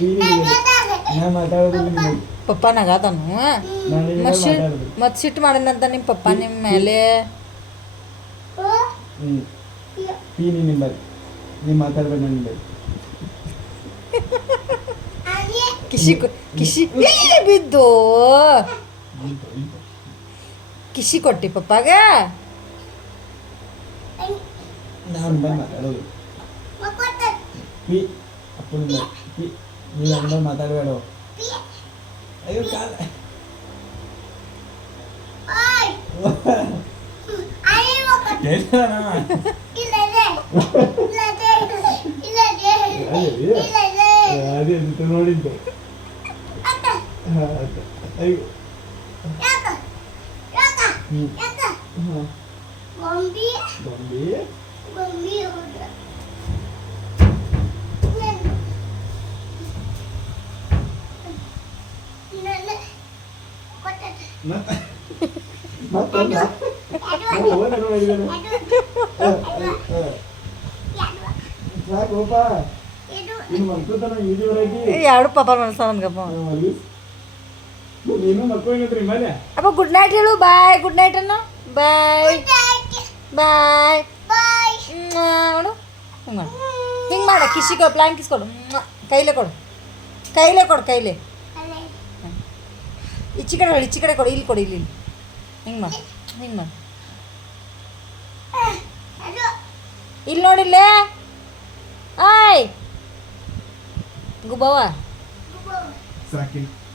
ನಾ ಮಾತಾಡೋದಿಲ್ಲ ಪಪ್ಪ ನಗಾದನು ಮತ್ತು ಸಿಟ್ಟು ಮಾಡಿದಂತ ನಿಮ್ಮ ಪಪ್ಪ ನಿಮ್ಮ ಮೇಲೆ. ನೀ ನಿಂಬಲ್ಲಿ ನೀ ಮಾತಾಡ್ಬೇಡ ನಿಂಬಲ್ಲಿ ಕಿಶಿ ಕಿಶಿ ಬಿದ್ದು ಕಿಶಿ ಕೊಟ್ಟಿ ಪಪ್ಪಾಗ. ನಾನು ಬಂದು ಮಾತಾಡೋದು ಅಪ್ಪನ ನೀನು ಹಂಗ ಮಾತಾಡಬೇಡ. ಅಯ್ಯೋ ಕಾಲ ಅದೇ ನೋಡಿದ್ದು. ಅಯ್ಯೋ ಎರಡು ಪಾಪ ಮನಸ್ಸಪ್ಪ. ಅಪ್ಪ ಗುಡ್ ನೈಟ್ ಹೇಳು. ಬಾಯ್ ಗುಡ್ ನೈಟ್ ಅನ್ನು. ಬಾಯ್ ಬಾಯ್ ನೋಡು ಹಿಂಗೆ ಮಾಡ. ಕಿಶಿ ಕೊಡು, ಪ್ಲಾನ್ ಕಿಸ್ ಕೊಡು. ಕೈಲೇ ಕೊಡು, ಕೈಲೇ ಕೊಡು, ಕೈಲೇ. ಈಚೆ ಕಡೆ ಹೇಳಿ, ಈಚೆ ಕಡೆ ಕೊಡು. ಇಲ್ಲಿ ಕೊಡು, ಇಲ್ಲಿ ಹಿಂಗೆ ಮಾಡಿ, ಹಿಂಗೆ ಮಾಡಿ. ಇಲ್ಲಿ ನೋಡಿಲ್ಲೇ. ಆಯ್ ಗುಬ್ಬವ್ವ ಸಾಕಿ